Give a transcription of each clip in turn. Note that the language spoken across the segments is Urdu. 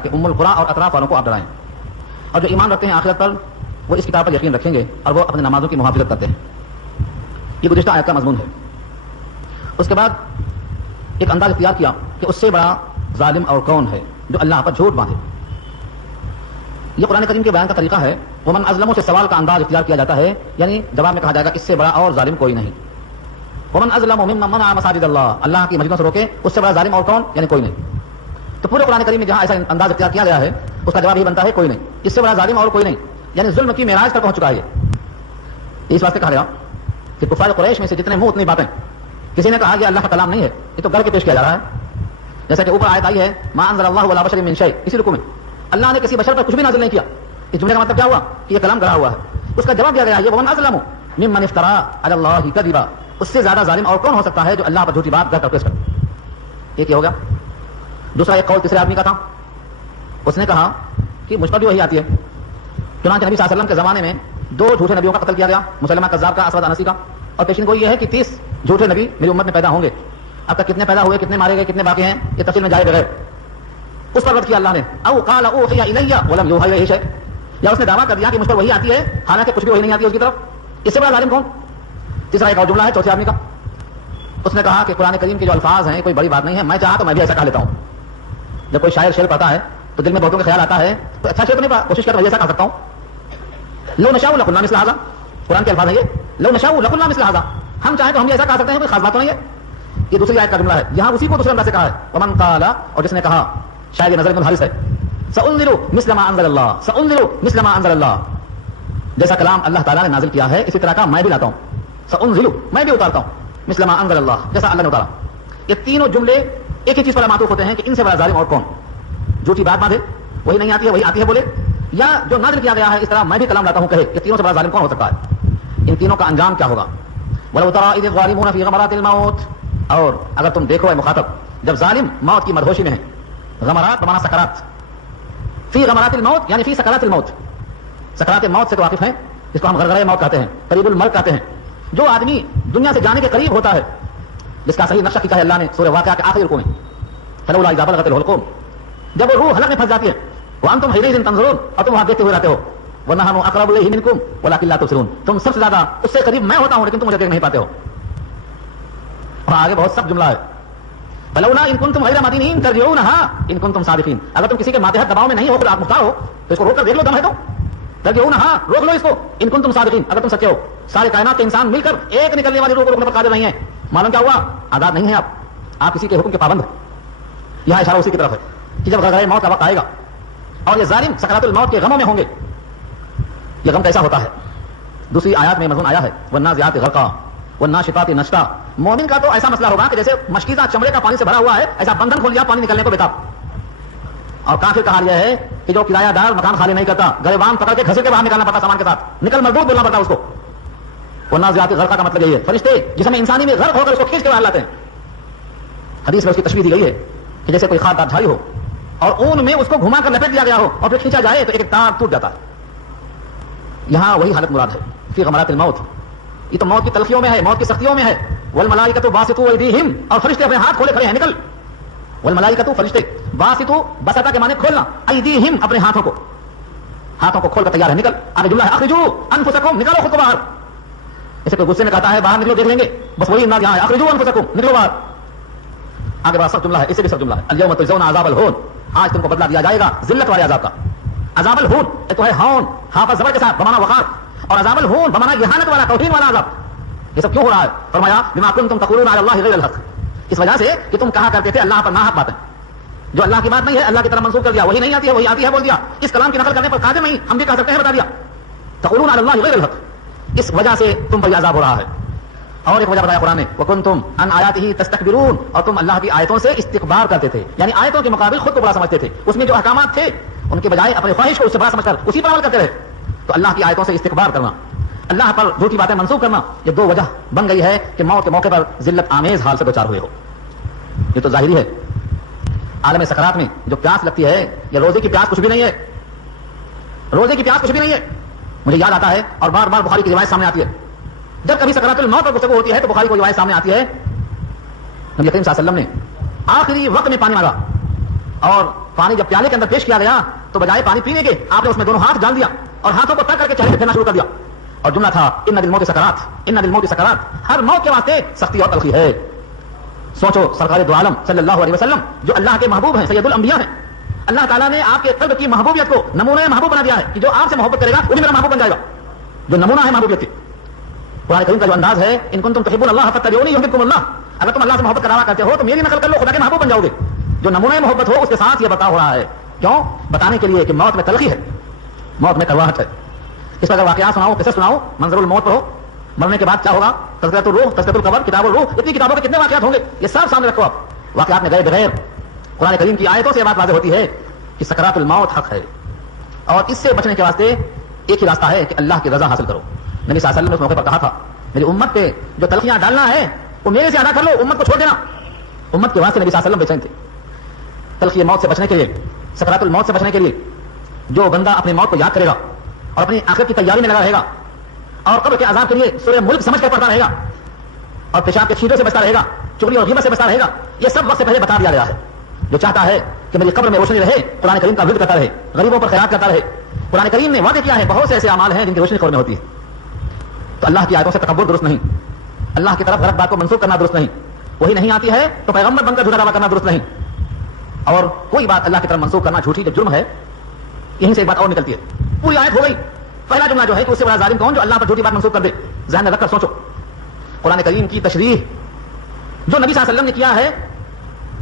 کہ ام القرى اور اطراف والوں کو آپ ڈرائیں، اور جو ایمان رکھتے ہیں آخرت پر وہ اس کتاب پر یقین رکھیں گے اور وہ اپنے نمازوں کی محافظت کرتے ہیں. یہ گزشتہ آیت کا مضمون ہے. اس کے بعد ایک انداز اختیار کیا کہ اس سے بڑا ظالم اور کون ہے جو اللہ پر جھوٹ باندھے. یہ قرآن کریم کے بیان کا طریقہ ہے. ومن ازلم سے سوال کا انداز اختیار کیا جاتا ہے، یعنی جواب میں کہا جائے گا اس سے بڑا اور ظالم کوئی نہیں. ومن ازلم ممن منع مساجد اللہ، اللہ کی مسجدوں سے روکے اس سے بڑا ظالم اور کون، یعنی کوئی نہیں. تو پورے قرآن کریم میں جہاں ایسا انداز اختیار کیا گیا ہے اس کا جواب یہ بنتا ہے کوئی نہیں، اس سے بڑا ظالم اور کوئی نہیں، یعنی ظلم کی معراج پر پہنچ چکا ہے. اس واسطے کہا گیا کہ کفار قریش میں سے جتنے منہ اتنی باتیں. کسی نے کہا کہ اللہ کا کلام نہیں ہے، یہ تو گڑھ کے پیش کیا جا رہا ہے. جیسا کہ اوپر آیت آئی ہے ما انزل اللہ علی بشر من شیء، اسی رکوع میں اللہ نے کسی بشر پر کچھ بھی نازل نہیں کیا. اس جملے کا مطلب کیا ہوا کہ یہ کلام گڑھا ہوا ہے. اس کا جواب دیا گیا یہ ومن اظلم ممن افترى علی اللہ کذبا، اس سے زیادہ ظالم اور کون ہو سکتا ہے جو اللہ پر جھوٹی بات گڑھ کر پیش کرے. ایک یہ ہو گیا. دوسرا ایک قول تیسرے آدمی کا تھا. اس نے کہا کہ مجھ پر بھی وہی آتی ہے. چنانچہ نبی صلی اللہ علیہ وسلم کے زمانے میں 2 جھوٹے نبیوں کا قتل کیا گیا، مسلمہ کذاب کا، اسود انسی کا. اور پیشین گوئی یہ ہے کہ 30 جھوٹے نبی میری امت میں پیدا ہوں گے. اب تک کتنے پیدا ہوئے، کتنے مارے گئے، کتنے باقی ہیں، یہ تفصیل میں جائے بغیر اس پر رد کیا اللہ نے. او قال اوحی الی ولم یوحى الیہ شیء، یا اس نے دعویٰ کر دیا کہ مجھ پر وہی آتی ہے حالانکہ کچھ بھی وہی نہیں آتی اس کی طرف. اس سے بڑا ظالم کون؟ تیسرا ایک اور جملہ ہے چوتھے آدمی کا. اس نے کہا کہ قرآن کریم کے جو الفاظ ہیں کوئی بڑی بات نہیں ہے، میں چاہا تو میں بھی ایسا کہہ لیتا ہوں. جب کوئی شاعر شعر پڑھتا ہے تو دل میں بہتوں کا خیال آتا ہے تو اچھا شعر تو نہیں پڑھا، کوشش کر میں ایسا کہہ سکتا ہوں. لو نشاء لقلنا مثل هذا، قرآن کے الفاظ ہیں یہ. لو نشاء لقلنا مثل هذا، ہم چاہیں تو ہم بھی ایسا کہہ سکتے ہیں، کوئی خاص بات تو نہیں ہے. یہ دوسری آیت کا جملہ ہے، یہاں اسی کو دوسرے انداز سے کہا ہے. ومن قال، اور جس نے کہا، شاید یہ نظر بن حارث ہے، سأنزل مثل ما انزل اللہ، سأنزل مثل ما انزل اللہ، جیسا کلام اللہ تعالیٰ نے نازل کیا ہے اسی طرح کا میں بھی لاتا ہوں. سأنزل، میں بھی اتارتا ہوں، مثل ما انزل اللہ، جیسا اللہ نے اتارا. یہ تینوں جملے ایک ہی چیز پر معطوف ہوتے ہیں کہ ان سے بڑا ظالم اور کون. جھوٹی بات باندھے، وہی نہیں آتی ہے وہی آتی ہے بولے، یا جو نازل کیا گیا ہے اس طرح میں بھی کلام لاتا ہوں کہے. یہ تینوں سے بڑا ظالم کون ہو سکتا ہے؟ ان تینوں کا انجام کیا ہوگا؟ وَلَوْ تَرَىٰ إِذِ الظَّالِمُونَ فِي غَمَرَاتِ الْمَوْتِ، اور اگر تم دیکھو اے مخاطب جب ظالم موت کی مدہوشی میں ہیں. غمرات بمانا سکرات، فی غمرات الموت یعنی فی سکرات الموت. سکرات موت سے تو واقف ہیں، اس کو ہم غرغرہ موت کہتے ہیں، قریب المرگ کہتے ہیں. جو آدمی دنیا سے جانے کے قریب ہوتا ہے، جس کا صحیح نقشہ کھینچا ہے اللہ نے سورہ واقعہ کے آخری رکوع میں، فلولا اذا بلغت الحلقوم، جب وہ روح حلق میں پھنس جاتی ہے، وانتم حینئذ تنظرون، اور تم وہاں دیکھتے ہوئے رہتے ہو. ونحن اقرب الیہ منکم ولکن لا تبصرون، تم سب سے زیادہ اس سے قریب میں ہوتا ہوں لیکن تم مجھے دیکھ نہیں پاتے ہو. اور آگے بہت سخت جملہ ہے، فلولا ان کنتم غیر مدینین ترجعونها ان کنتم صادقین، اگر تم کسی کے ماتحت دباؤ میں نہیں ہو، خود آپ مختار ہو تو اس کو روک کر دیکھ لو، دم ہے تو ترجعونها، روک لو اس کو، ان کنتم صادقین، اگر تم سچے ہو. سارے کائنات کے انسان مل کر ایک نکلنے والی روح کو روکنے پر قادر نہیں ہیں. معلوم کیا ہوا؟ آزاد نہیں ہیں آپ کسی کے حکم کے پابند. یہاں اشارہ اسی کی طرف ہے کہ جب غرغرہ موت کا وقت آئے گا اور یہ ظالم سکرات الموت کے غموں میں ہوں گے. یہ غم کیسا ہوتا ہے؟ دوسری آیات میں مضمون آیا ہے والنازعات غرقا والناشطات نشطا. مومن کا تو ایسا مسئلہ ہوگا کہ جیسے مشکیزہ چمڑے کا پانی سے بھرا ہوا ہے، ایسا بندھن کھول دیا پانی نکلنے کو بےتاب. اور کافر کا حال یہ ہے کہ جو کرایہ دار مکان خالی نہیں کرتا، گریبان پکڑ کے گھسیٹ کے باہر نکالنا پڑتا سامان کے ساتھ، نکل مردود بولنا پڑتا اس کو. والنازعات غرقا کا مطلب یہی ہے، فرشتے جسم انسانی میں غرق ہو کر اس کو کھینچ کے باہر لاتے ہیں. حدیث میں اس کی تشبیہ دی گئی ہے کہ جیسے کوئی خاردار جھاڑی ہو اور اون میں اس کو گھما کر لپیٹ دیا گیا ہو اور پھر کھینچا جائے تو ایک تار ٹوٹ جاتا ہے. یہاں وہی حالت مراد ہے فی غمرات الموت. یہ تو موت کی تلخیوں میں ہے، موت کی سختیوں میں ہے. والملائکۃ باسطوا ایدیہم، اور فرشتے اپنے ہاتھ کھولے کھڑے ہیں، نکل. والملائکۃ، فرشتے، باسطوا، بسطا کے معنی کھولنا، ایدیہم، اپنے ہاتھوں کو کھول کر تیار ہے، نکل. آگے جملہ ہے اخرجوا انفسکم، نکالو خود کو باہر. اسے کوئی غصے میں کہتا ہے باہر نکلو دیکھ لیں گے، بس وہی انداز یہاں ہے، اخرجوا انفسکم، نکلو باہر. آگے بڑا سخت جملہ ہے، اسے بھی سخت جملہ ہے، الیوم تجزون عذاب الہون، آج تم کو بدلہ دیا جائے گا ذلت والے عذاب کا. عذاب الہون تو ہے ہون، ہاں پر زبر کے ساتھ بمانا وقار، اور عذاب الہون بمانا اہانت والا، توہین والا عذاب. یہ سب کیوں ہو رہا ہے؟ فرمایا بما کنتم تقولون علی اللہ غیر الحق، اس وجہ سے کہ تم کہا کرتے تھے اللہ پر ناحق باتیں، جو اللہ کی بات نہیں ہے اللہ کی طرف منسوخ کر دیا. وہی نہیں آتی ہے وہی آتی ہے بول دیا. اس کلام کی نقل کرنے پر قادر نہیں، ہم بھی کہہ سکتے ہیں، بتا دیا. تقولون علی اللہ غیر الحق، اس وجہ سے تم پر عذاب ہو رہا ہے. اور ایک وجہ بتایا قرآن نے، وکنتم عن آیاتہ تستکبرون، اور تم اللہ کی آیتوں سے استکبار کرتے تھے، یعنی آیتوں کے مقابل خود کو بڑا سمجھتے تھے. اس میں جو احکامات تھے ان کے بجائے اپنے خواہش کو اس سے بڑا سمجھ کر اسی پر عمل کرتے رہے. تو اللہ کی آیتوں سے استکبار کرنا، اللہ پر جھوٹی باتیں منسوخ کرنا، یہ 2 وجہ بن گئی ہے کہ موت کے موقع پر ذلت آمیز حال سے دوچار ہوئے ہو. یہ تو ظاہری ہے. عالم سکرات میں جو پیاس لگتی ہے، یہ روزے کی پیاس کچھ بھی نہیں ہے، روزے کی پیاس کچھ بھی نہیں ہے. مجھے یاد آتا ہے اور بار بار بخاری کی روایت سامنے آتی ہے، جب کبھی سکرات الموت پر گفتگو ہوتی ہے تو بخاری کو روایت سامنے آتی ہے، نبی کریم صلی اللہ علیہ وسلم نے آخری وقت میں پانی مانگا اور پانی جب پیالے کے اندر پیش کیا گیا تو بجائے پانی پینے کے آپ نے اس میں دونوں ہاتھ ڈال دیا اور ہاتھوں کو تک کر کے چہرے پہ پھیرنا شروع کر دیا اور جملہ تھا ان للموت سکرات، ان للموت سکرات، ہر موت کے واسطے سختی اور تلخی ہے. سوچو سرکار دو عالم صلی اللہ علیہ وسلم جو اللہ کے محبوب ہیں، سید الانبیاء ہیں، اللہ تعالیٰ نے آپ کے قلب کی محبوبیت کو نمونہ محبوب بنا دیا ہے کہ جو آپ سے محبت کرے گا وہ بھی میرا محبوب بن جائے گا، جو نمونہ ہے محبوبیت کی. قرآن کریم کا جو انداز ہے ان کنتم تحبون اللہ فاتبعونی یحببکم اللہ، اگر تم اللہ سے محبت کرنا کرتے ہو تو میری نقل کر لو، خدا کے محبوب بن جاؤ گے. جو نمونہ محبت ہو اس کے ساتھ یہ بتا ہو رہا ہے، کیوں؟ بتانے کے لیے کہ موت میں تلخی ہے، موت میں کڑواہٹ ہے. اس پر اگر واقعات سناؤ، قصص سناؤ، منظر الموت پڑھو، مرنے کے بعد کیا ہوگا، تذکرۃ الروح، تذکرۃ القبر، کتاب الروح، اتنی کتابوں کے کتنے واقعات ہوں گے، یہ سب سامنے رکھو. آپ واقعات میں گئے بغیر قرآن کریم کی آیتوں سے یہ بات واضح ہوتی ہے کہ سکرات الموت حق ہے اور اس سے بچنے کے واسطے ایک ہی راستہ ہے کہ اللہ کی رضا حاصل کرو. نبی صلی اللہ علیہ وسلم نے اس موقع پر کہا تھا میری امت پہ جو تلخیاں ڈالنا ہے وہ میرے سے ادا کر لو، امت کو چھوڑ دینا. امت کے واسطے نبی صلی اللہ علیہ وسلم بے چین تھے. تلخی موت سے بچنے کے لیے، سکرات الموت سے بچنے کے لیے جو بندہ اپنی موت کو یاد کرے گا اور اپنی آخرت کی تیاری میں لگا رہے گا اور قبر کے عذاب کے لیے سورہ ملک سمجھ کر پڑھتا رہے گا اور پیشاب کے چھینٹوں سے بچتا رہے گا، چغلی اور غیبت سے بچتا رہے گا، یہ سب وقت سے پہلے بتا دیا گیا ہے. جو چاہتا ہے کہ میری قبر میں روشنی رہے، قرآن کریم کا ورد کرتا رہے، غریبوں پر خیرات کرتا رہے. قرآن کریم نے وعدہ کیا ہے بہت سے ایسے اعمال ہیں جن کی روشنی قبر میں ہوتی ہے. تو اللہ کی آیتوں سے تکبر درست نہیں، اللہ کی طرف غلط بات کو منسوخ کرنا درست نہیں، وہی نہیں آتی ہے تو پیغمبر بن کر جھوٹا دعویٰ کرنا درست نہیں، اور کوئی بات اللہ کی طرف منسوخ کرنا جھوٹی جو جرم ہے. یہیں سے ایک بات اور نکلتی ہے، پوری آیت ہو گئی. پہلا جملہ جو ہے کہ اس سے بڑا ظالم کون جو اللہ پر جھوٹی بات منسوخ کر دے. ذہن میں رکھ کر سوچو، قرآن کریم کی تشریح جو نبی صلی اللہ علیہ وسلم نے کیا ہے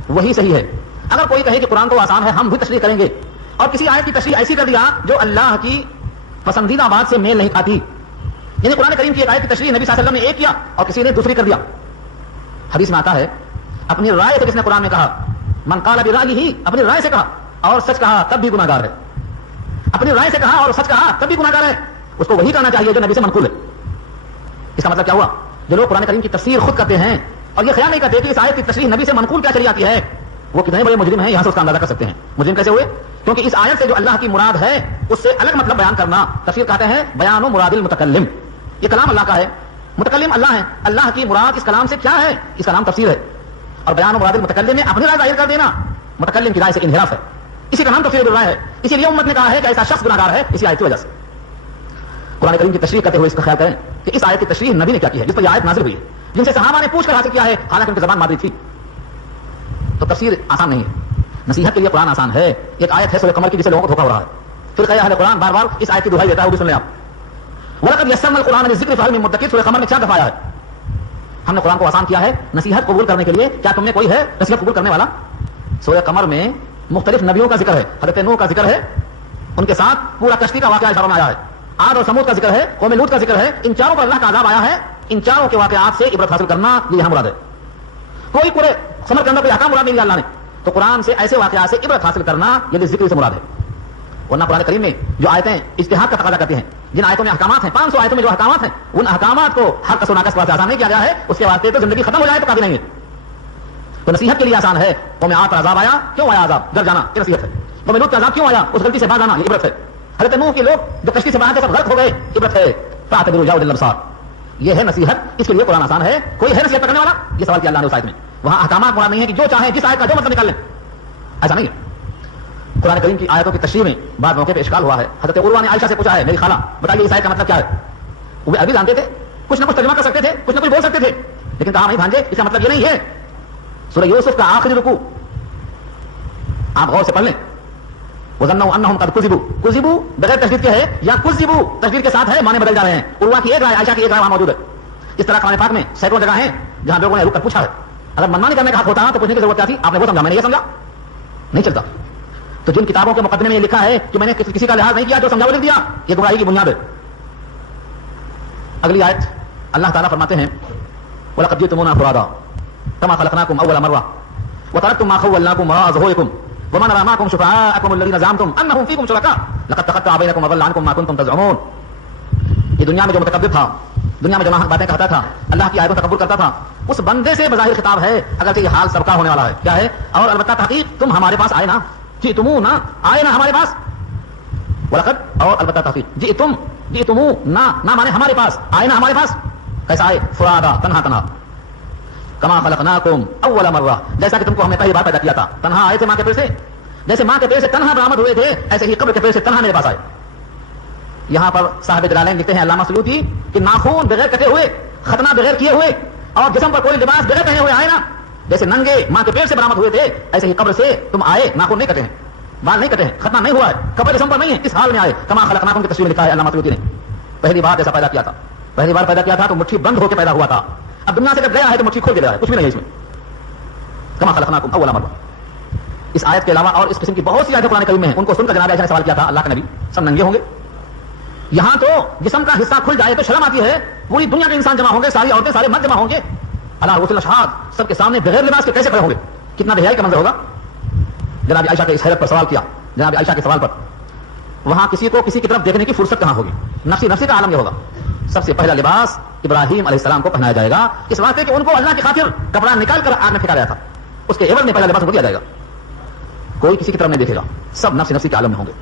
وہی صحیح ہے. اگر کوئی کہے کہ قرآن کو آسان ہے ہم بھی تشریح کریں گے اور کسی آیت کی تشریح ایسی کر دیا جو اللہ کی پسندیدہ بات سے میل نہیں کھاتی، یعنی قرآن کریم کی ایک آیت کی تشریح نبی صلی اللہ علیہ وسلم نے ایک کیا اور کسی نے دوسری کر دیا. حدیث میں آتا ہے اپنی رائے سے جس نے قرآن میں کہا من قال برأیہ، اپنی رائے سے کہا اور سچ کہا تب بھی گناہگار ہے. اپنی رائے سے کہا اور سچ کہا تب بھی گناہگار ہے. اس کو وہی کرنا چاہیے جو نبی سے منقول ہے. اس کا مطلب کیا ہوا؟ جو لوگ قرآن کریم کی تفسیر خود کرتے ہیں اور یہ خیال نہیں کرتے کہ اس آیت کی تشریح نبی سے منقول کیا چلی آتی ہے، وہ کتنے بڑے مجرم ہیں یہاں سے اس کا اندازہ کر سکتے ہیں. مجرم کیسے ہوئے؟ کیونکہ اس آیت سے جو اللہ کی مراد ہے اس سے الگ مطلب بیان کرنا. تفسیر کہتے ہیں بیان و مراد المتکلم، یہ کلام اللہ کا ہے، متکلم اللہ ہے، اللہ کی مراد اس کلام سے کیا ہے، اس کا نام تفسیر ہے. اور بیان و مراد المتکلم میں اپنی رائے ظاہر کر دینا متکلم کی رائے سے انحراف ہے، اسی کا نام تفسیر بالرائے ہے. اسی لیے امت نے کہا ہے کہ ایسا شخص گناہگار ہے اسی آیت کی وجہ سے. قرآن کریم کی تشریح کرتے ہوئے اس کا خیال کریں کہ اس آیت کی تشریح نبی نے کیا کی ہے، جس پر یہ آیت نازل ہوئی ہے، جن سے صحابہ نے پوچھ کر حاصل کیا ہے، حالانکہ ان کی زبان مادری تھی. تو تفسیر آسان نہیں ہے. نصیحت کے لیے قرآن آسان ہے. ایک آیت ہے سورہ قمر کی جسے لوگوں کو دھوکا ہو رہا ہے، پھر اہل قرآن بار بار اس آیت کی دہائی دیتا ہے، وہ بھی سن لیں آپ. وَلَقَدْ يَسَّرْنَا الْقُرْآنَ لِلذِّكْرِ فَهَلْ مِن مُدَّكِرٍ، سورہ قمر میں 4 دفعہ آیا ہے. ہم نے قرآن کو آسان کیا ہے نصیحت قبول کرنے کے لیے. کیا تم میں کوئی ہے نصیحت قبول کرنے والا؟ سورہ قمر میں مختلف نبیوں کا ذکر ہے. حضرت نوح کا ذکر ہے، ان کے ساتھ پورا کشتی کا واقعہ اشاروں میں آیا ہے. عاد اور سمود کا ذکر ہے، قوم لوط کا ذکر ہے. ان چاروں پر اللہ کا عذاب آیا ہے. ان چاروں کے واقعات سے عبرت حاصل کرنا یہ یہاں مراد ہے. کوئی پورے سمر کے اندر کوئی احکام مراد نہیں لیا اللہ نے. تو قرآن سے ایسے واقعات سے عبرت حاصل کرنا یہ ذکر سے مراد ہے. ورنہ قرآن کریم میں جو آیتیں اجتہاد کا تقاضا کرتی ہیں، جن آیتوں میں احکامات ہیں، 500 آیتوں میں جو احکامات ہیں، ان احکامات کو ہر کس و ناقص واسطے آسان نہیں کیا گیا ہے. اس کے واسطے تو زندگی ختم ہو جائے تو کافی نہیں ہے. تو نصیحت کے لیے آسان ہے. قوم عاد پر عذاب آیا، کیوں آیا عذاب؟ ڈر جانا، یہ نصیحت ہے. قوم لوط کا عذاب کیوں آیا؟ اس غلطی سے باز آنا، یہ عبرت ہے. حضرت نوح کے لوگ جو کشتی سے باہر تھے سب غلط ہو گئے، عبرت ہے. فاعتبروا یا اولي الابصار، یہ ہے نصیحت. اس کے لیے قرآن آسان ہے. کوئی ہے نصیحت کرنے والا؟ یہ سوال کیا اللہ نے اس آیت میں. وہاں احکامات مراد نہیں ہے کہ جو چاہے جس آیت کا جو مطلب نکال لیں، ایسا نہیں ہے. قرآن کریم کی آیتوں کی تشریح میں بعض موقع پہ اشکال ہوا ہے. حضرت عروہ نے عائشہ سے پوچھا ہے میری خالہ بتائیے اس آیت کا مطلب کیا ہے. وہ عربی جانتے تھے، کچھ نہ کچھ ترجمہ کر سکتے تھے، کچھ نہ کچھ بول سکتے تھے، لیکن کہا نہیں بھانجے اس کا مطلب یہ نہیں ہے. سورہ یوسف کا آخری رکوع آپ غور سے پڑھ لیں. وَظَنَّوْا أَنَّهُمْ قَدْ كُذِبُوا، كُذِبُوا بغیر تشدید کے ہے یا كُذِبُوا تشدید کے ساتھ ہے، معنی بدل جا رہے ہیں. عروہ کی ایک رائے، عائشہ کی ایک رائے وہاں موجود ہے. اس طرح قرآن پاک میں سینکڑوں جگہ ہیں جہاں لوگوں نے رک کر پوچھا ہے. اگر منمانی کرنے کا حق ہوتا تو پوچھنے کی ضرورت کیا تھی؟ آپ نے وہ سمجھا، میں نے یہ سمجھا، نہیں چلتا. تو جن کتابوں کے مقدمے میں یہ لکھا ہے کہ میں نے کسی کا لحاظ نہیں کیا، جو سمجھا وہ لکھ دیا، یہ گمراہی کی بنیاد ہے. اگلی آیت اللہ تعالیٰ فرماتے ہیں وَلَقَدْ جِئْتُمُونَا فُرَادًا كَمَا خَلَقْنَاكُمْ أَوَّلَ مَرَّةٍ وَتَرَكْتُم مَّا خَوَّلْنَاكُمْ وَرَاءَ ظُهُورِكُمْ وَمَا نَرَىٰ مَعَكُمْ شُفَعَاءَكُمُ الَّذِينَ زَعَمْتُمْ أَنَّهُمْ فِيكُمْ شُرَكَاءُ لَقَدْ تَقَطَّعَ بَيْنَكُمْ وَضَلَّ عَنكُم مَّا كُنتُمْ تَزْعُمُونَ. یہ دنیا میں جو متکبر تھا، دنیا میں جو باتیں کہتا تھا، اللہ کی آیتوں تکبر کرتا تھا، اس بندے سے بظاہر خطاب ہے، اگرچہ یہ حال سب کا ہونے والا ہے. کیا ہے؟ اور البتہ تحقیق تم ہمارے پاس آئے نا، جئتمونا آئے نا ہمارے پاس. وَلَقَدْ اور البتہ تحقیق جئتمونا نہ مانے ہمارے پاس آئے نا ہمارے پاس. کیسا آئے؟ فرادا، تنہا تنہا. کما خلقناکم اول مرہ، جیسا کہ تم کو ہم نے پہلی بار پیدا کیا تھا، تنہا آئے تھے ماں کے پیٹ سے. جیسے ماں کے پیٹ سے تنہا برآمد ہوئے تھے ایسے ہی قبر کے پیٹ سے تنہا میرے پاس آئے. یہاں پر صاحب جلالین لکھتے ہیں علامہ سیوطی کہ ناخون بغیر کٹے ہوئے, ختنہ بغیر کیے ہوئے اور جسم پر کوئی لباس بغیر پہنے ہوئے آئے نا, جیسے ننگے ماں کے پیٹ سے برآمد ہوئے تھے ایسے ہی قبر سے تم آئے, ناخون نہیں کٹے ہیں, بال نہیں کٹے ہیں, ختنہ نہیں ہوا ہے, کپڑے جسم پر نہیں ہے, اس حال میں آئے. کما خلقناکم کی تصویر لکھا ہے علامہ سیوطی نے. پہلی بار ایسا پیدا کیا تھا, پہلی بار پیدا کیا تھا تو مٹھی بند ہو کے پیدا ہوا تھا. اب دنیا سے جب گیا ہے تو مٹھی کھول کے گیا ہے, کچھ بھی نہیں ہے اس میں. کما خلقناکم اول مرہ. اس آیت کے علاوہ اور اس قسم کی بہت سی آیتیں قرآن کریم میں ہیں, ان کو سن کر جناب عائشہ نے سوال کیا تھا اللہ کے نبی سب ننگے ہوں گے؟ یہاں تو جسم کا حصہ کھل جائے تو شرم آتی ہے, پوری دنیا کے انسان جمع ہوں گے, ساری عورتیں سارے مرد جمع ہوں گے اللہ رسول الاشہاد سب کے سامنے بغیر لباس کے کیسے کھڑے ہوں گے؟ کتنا بے-حیائی کا منظر ہوگا. جناب عائشہ کے اس حیرت پر سوال کیا, جناب عائشہ کے سوال پر وہاں کسی کو کسی کی طرف دیکھنے کی فرصت کہاں ہوگی؟ نفسی نفسی کا عالم یہ ہوگا. سب سے پہلا لباس ابراہیم علیہ السلام کو پہنایا جائے گا, اس واسطے کہ ان کو اللہ کی خاطر کپڑا نکال کر آگ میں پھینکا گیا تھا, اس کے عوض میں پہلا لباس ان کو دیا جائے گا. کوئی کسی کی طرف نہیں دیکھے گا, سب نفسی نفسی کے عالم میں ہوں گے.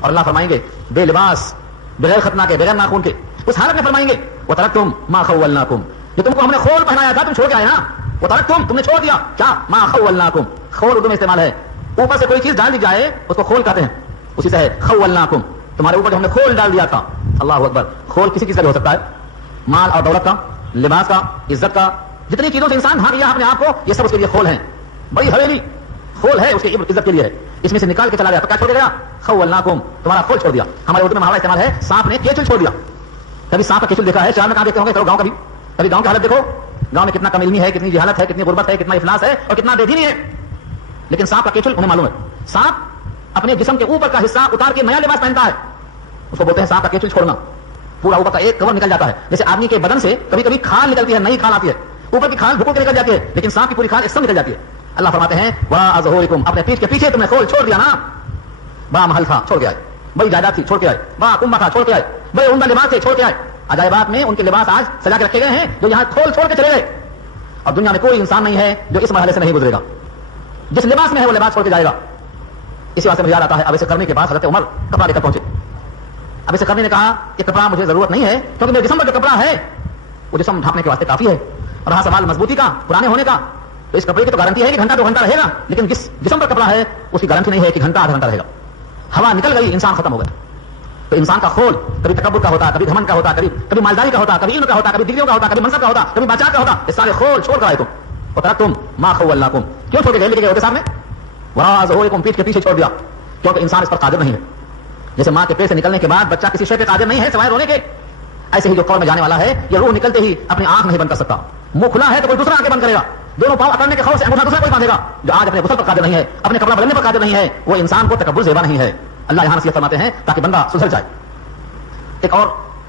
اور اللہ فرمائیں گے بے لباس, بغیر ختنہ کے, بغیر ناخون کے, اس حالت میں فرمائیں گے وترکتم ما خولناکم, جو تم کو ہم نے خول پہنایا تھا تم چھوڑ کے آئے نا, وترکتم تم نے چھوڑ دیا کیا, ما خولناکم. خول اردو میں استعمال ہے, اوپر سے کوئی چیز ڈال دی جائے اس کو خول کہتے ہیں, اسی سے ہے خولناکم, تمہارے اوپر جو ہم نے کھول ڈال دیا تھا. اللہ اکبر. کھول کسی چیز کا بھی ہو سکتا ہے, مال اور دولت کا, لباس کا, عزت کا, جتنی چیزوں سے انسان ڈھانپ لیا اپنے آپ کو, یہ سب اس کے لیے کھول ہیں. بڑی حویلی کھول ہے, اس کی عزت کے لیے ہے. اس میں سے نکال کے چلا گیا تو کیا چھوڑ گیا؟ خولناکم, تمہارا کھول چھوڑ دیا. ہمارے اردو میں محاورہ استعمال ہے سانپ نے کیچل چھوڑ دیا. کبھی سانپ کا کیچل دیکھا ہے؟ شہر میں کہاں دیکھتے ہوں گے, تو گاؤں کا بھی. کبھی گاؤں کی حالت دیکھو, گاؤں میں کتنا کم علمی ہے, کتنی جہالت ہے, کتنی غربت ہے, کتنا افلاس ہے اور کتنا بے دینی ہے. لیکن سانپ کا کیچل انہیں معلوم ہے. سانپ اپنے جسم کے اوپر کا حصہ اتار کے نیا لباس پہنتا ہے, اس کو بولتے ہیں سانپ کا کیچل چھوڑنا. پورا اوپر کا ایک کور نکل جاتا ہے. جیسے آدمی کے بدن سے کبھی کبھی کھال نکلتی ہے, نئی کھال آتی ہے, اوپر کی کھال بھکو کے نکل جاتی ہے, لیکن سانپ کی پوری کھال ایک سم نکل جاتی ہے. اللہ فرماتے ہیں وَرَاءَ ظُهُورِكُمْ, اپنے پیٹھ کے پیچھے تم نے کھول چھوڑ دیا نا. بڑا محل تھا چھوڑ کے آئے, بڑی جائیداد تھی چھوڑ کے آئے, بڑا کنبہ تھا چھوڑ کے آئے, بڑے عمدہ لباس تھے چھوڑ کے آئے. عجائبات میں ان کے لباس آج سجا کے رکھے گئے ہیں جو یہاں کھول چھوڑ کے چلے گئے. اور دنیا میں کوئی انسان نہیں ہے جو اس مرحلے سے نہیں گزرے گا. جس لباس میں ہے وہ لباس چھوڑ کے جائے گا. اسی واسطے مجھے یاد آتا ہے اب اسے کرنے کے بعد حضرت عمر کپڑا لے کر پہنچے. اب اسے کرنے نے کہا یہ کپڑا مجھے ضرورت نہیں ہے, کیونکہ میرے جسم پر جو کپڑا ہے وہ جسم ڈھانپنے کے واسطے کافی ہے. اور رہا سوال مضبوطی کا, پرانے ہونے کا, تو اس کپڑے کی تو گارنٹی ہے کہ گھنٹہ 2 گھنٹہ رہے گا, لیکن جس جسم پر کپڑا ہے اس کی گارنٹی نہیں ہے کہ گھنٹہ 8 گھنٹہ رہے گا. ہوا نکل گئی, انسان ختم ہو گیا. تو انسان کا خول کبھی تکبر کا ہوتا, کبھی گھمنڈ کا ہوتا, کبھی مالداری کا ہوتا, کبھی علم کا ہوتا, کبھی ڈگریوں کا ہوتا, کبھی منصب کا ہوتا, کبھی بادشاہ کا ہوتا. یہ سارے خول چھوڑ کر آئے تم. وترکتم ما خولناکم, کیوں چھوڑ کے گئے؟ لے کے گئے ہوتے سامنے. وراء ظهورکم, پیٹھ کے پیچھے چھوڑ دیا, کیونکہ انسان اس پر قادر نہیں ہے. جیسے ماں کے پیٹ سے نکلنے کے بعد بچہ کسی شے پہ قادر نہیں ہے سوائے رونے کے, ایسے ہی جو قبر میں جانے والا ہے یہ روح نکلتے ہی اپنی آنکھ نہیں بند کر سکتا. منہ کھلا ہے تو کوئی دوسرا آنکھ بند کرے گا. دونوں پاؤں اکڑنے کے خوف سے انگوٹھا دوسرا کوئی باندھے گا. جو آج اپنے غسل پر قادر نہیں ہے, اپنے کپڑا بدلنے پر قادر نہیں ہے, وہ انسان کو تکبر زیبا نہیں ہے. اللہ یہاں نصیحت فرماتے ہیں تاکہ بندہ سدھر جائے. ایک اور